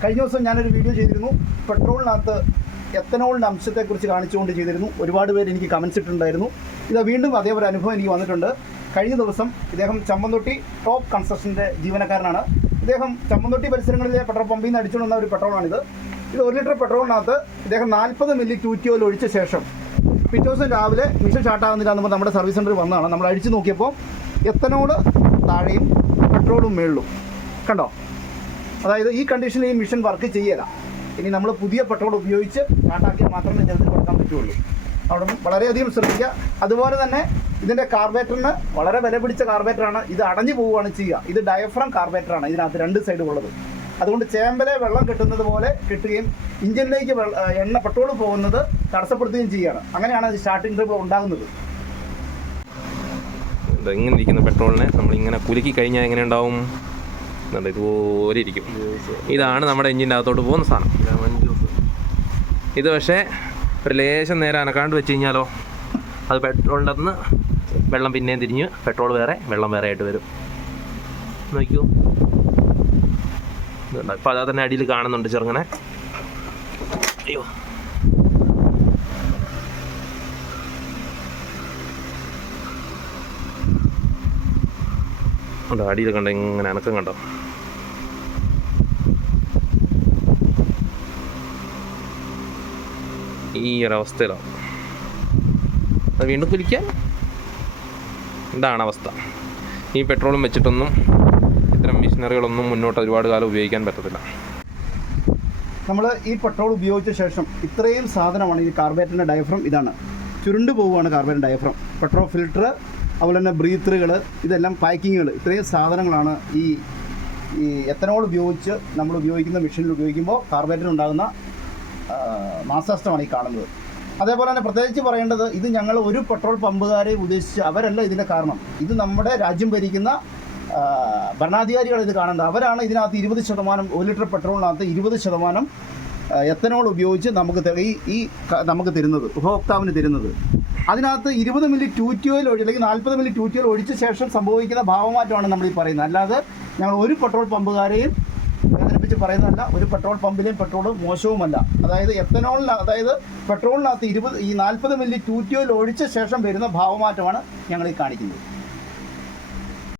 കഴിഞ്ഞ ദിവസം ഞാനൊരു വീഡിയോ ചെയ്തിരുന്നു, പെട്രോളിനകത്ത് എത്തനോളിൻ്റെ അംശത്തെക്കുറിച്ച് കാണിച്ചുകൊണ്ട് ചെയ്തിരുന്നു. ഒരുപാട് പേര് എനിക്ക് കമൻസ് ഇട്ടിട്ടുണ്ടായിരുന്നു. ഇത് വീണ്ടും അതേ ഒരു അനുഭവം എനിക്ക് വന്നിട്ടുണ്ട്. കഴിഞ്ഞ ദിവസം ഇദ്ദേഹം ചമ്പന്തൊട്ടി ടോപ്പ് കൺസ്ട്രക്ഷൻ്റെ ജീവനക്കാരനാണ്. ഇദ്ദേഹം ചമ്പന്തൊട്ടി പരിസരങ്ങളിലെ പെട്രോൾ പമ്പിൽ നിന്ന് അടിച്ചുകൊണ്ട് വന്ന ഒരു പെട്രോളാണിത്. ഇത് 1 ലിറ്റർ പെട്രോളിനകത്ത് ഇദ്ദേഹം 40 മില്ലി 2 ഓയിൽ ഒഴിച്ച ശേഷം പിറ്റേ ദിവസം രാവിലെ മിഷൻ സ്റ്റാർട്ടാകുന്നില്ല എന്ന് നമ്മുടെ സർവീസ് സെൻ്ററിൽ വന്നതാണ്. നമ്മൾ അടിച്ചു നോക്കിയപ്പോൾ എത്തനോള് താഴെയും പെട്രോളും മേളിലും കണ്ടോ. അതായത് ഈ കണ്ടീഷനിൽ ഈ മിഷൻ വർക്ക് ചെയ്യില്ല. ഇനി നമ്മൾ പുതിയ പെട്രോൾ ഉപയോഗിച്ച് സ്റ്റാർട്ടാക്കിയാൽ മാത്രമേ ഇതിനകത്ത് കൊടുക്കാൻ പറ്റുള്ളൂ. അവിടെ വളരെയധികം ശ്രദ്ധിക്കുക. അതുപോലെ തന്നെ ഇതിൻ്റെ കാർബേറ്ററിന് വളരെ വില പിടിച്ച കാർബേറ്ററാണ്. ഇത് അടഞ്ഞു പോവുകയാണ് ചെയ്യുക. ഇത് ഡയഫ്രം കാർബേറ്ററാണ് ഇതിനകത്ത് 2 സൈഡും ഉള്ളത്. അതുകൊണ്ട് ചേമ്പലെ വെള്ളം കിട്ടുന്നത് പോലെ കിട്ടുകയും എഞ്ചിനിലേക്ക് എണ്ണ പെട്രോൾ പോകുന്നത് തടസ്സപ്പെടുത്തുകയും ചെയ്യുകയാണ്. അങ്ങനെയാണ് ഇത് സ്റ്റാർട്ടിംഗ് ട്രിപ്പ് ഉണ്ടാകുന്നത്. ഇങ്ങനെ ഇരിക്കുന്ന പെട്രോളിനെ നമ്മളിങ്ങനെ കുലുക്കി കഴിഞ്ഞാൽ എങ്ങനെ ഉണ്ടാവും? ഇതുപോലെ ഇരിക്കും. ഇതാണ് നമ്മുടെ എഞ്ചിൻ്റെ അകത്തോട്ട് പോകുന്ന സാധനം. ഇത് പക്ഷേ ഒരു ലേശം നേരം അനക്കാണ്ട് വെച്ച് കഴിഞ്ഞാലോ അത് പെട്രോളിൻ്റെ അകത്തുനിന്ന് വെള്ളം പിന്നെയും തിരിഞ്ഞ് പെട്രോൾ വേറെ വെള്ളം വേറെ ആയിട്ട് വരും. നോക്കൂ, ഇപ്പം അതാ തന്നെ അടിയിൽ കാണുന്നുണ്ട് ചെറുങ്ങനെ. അയ്യോ, ഉണ്ടോ അടിയിൽ കണ്ടോ ഇങ്ങനെ അനക്കം കണ്ടോ. ഈ ഒരവസ്ഥയിലാണ് അത് വീണ്ടും കുലിക്കാൻ. ഇതാണ് അവസ്ഥ. ഈ പെട്രോളും വെച്ചിട്ടൊന്നും ഇത്തരം മെഷീനറികളൊന്നും മുന്നോട്ട് ഒരുപാട് കാലം ഉപയോഗിക്കാൻ പറ്റത്തില്ല. നമ്മൾ ഈ പെട്രോൾ ഉപയോഗിച്ച ശേഷം ഇത്രയും സാധനമാണ് ഈ കാർബേറ്ററിൻ്റെ ഡയഫ്രം. ഇതാണ് ചുരുണ്ടു പോവുകയാണ് കാർബേറ്റർ ഡയഫ്രം. പെട്രോൾ ഫിൽറ്റർ, അതുപോലെ തന്നെ ബ്രീത്തറുകൾ, ഇതെല്ലാം പാക്കിങ്ങുകൾ, ഇത്രയും സാധനങ്ങളാണ് ഈ എത്തനോൾ ഉപയോഗിച്ച് നമ്മൾ ഉപയോഗിക്കുന്ന മെഷീനിൽ ഉപയോഗിക്കുമ്പോൾ കാർബേറ്ററിനുണ്ടാകുന്ന നാശനഷ്ടമാണ് ഈ കാണുന്നത്. അതേപോലെ തന്നെ പ്രത്യേകിച്ച് പറയേണ്ടത്, ഇത് ഞങ്ങൾ ഒരു പെട്രോൾ പമ്പുകാരെ ഉദ്ദേശിച്ച് അവരല്ല ഇതിൻ്റെ കാരണം. ഇത് നമ്മുടെ രാജ്യം ഭരിക്കുന്ന ഭരണാധികാരികൾ ഇത് കാണുന്നത്. അവരാണ് ഇതിനകത്ത് 20% 1 ലിറ്റർ പെട്രോളിനകത്ത് 20% എത്തനോൾ ഉപയോഗിച്ച് നമുക്ക് തരുന്നത്, ഉപഭോക്താവിന് തരുന്നത്. അതിനകത്ത് 20 മില്ലി 2 ഓയിൽ അല്ലെങ്കിൽ 40 മില്ലി 2 ഓയിൽ ഒഴിച്ച ശേഷം സംഭവിക്കുന്ന ഭാവമാറ്റമാണ് നമ്മൾ ഈ പറയുന്നത്. അല്ലാതെ ഞങ്ങൾ ഒരു പെട്രോൾ പമ്പുകാരെയും വേദനിപ്പിച്ച് പറയുന്നതല്ല. ഒരു പെട്രോൾ പമ്പിലെയും പെട്രോൾ മോശവുമല്ല. അതായത് അതായത് പെട്രോളിനകത്ത് 40 മില്ലി 2 ഓയിൽ ഒഴിച്ച ശേഷം വരുന്ന ഭാവമാറ്റമാണ് ഞങ്ങൾ ഈ കാണിക്കുന്നത്.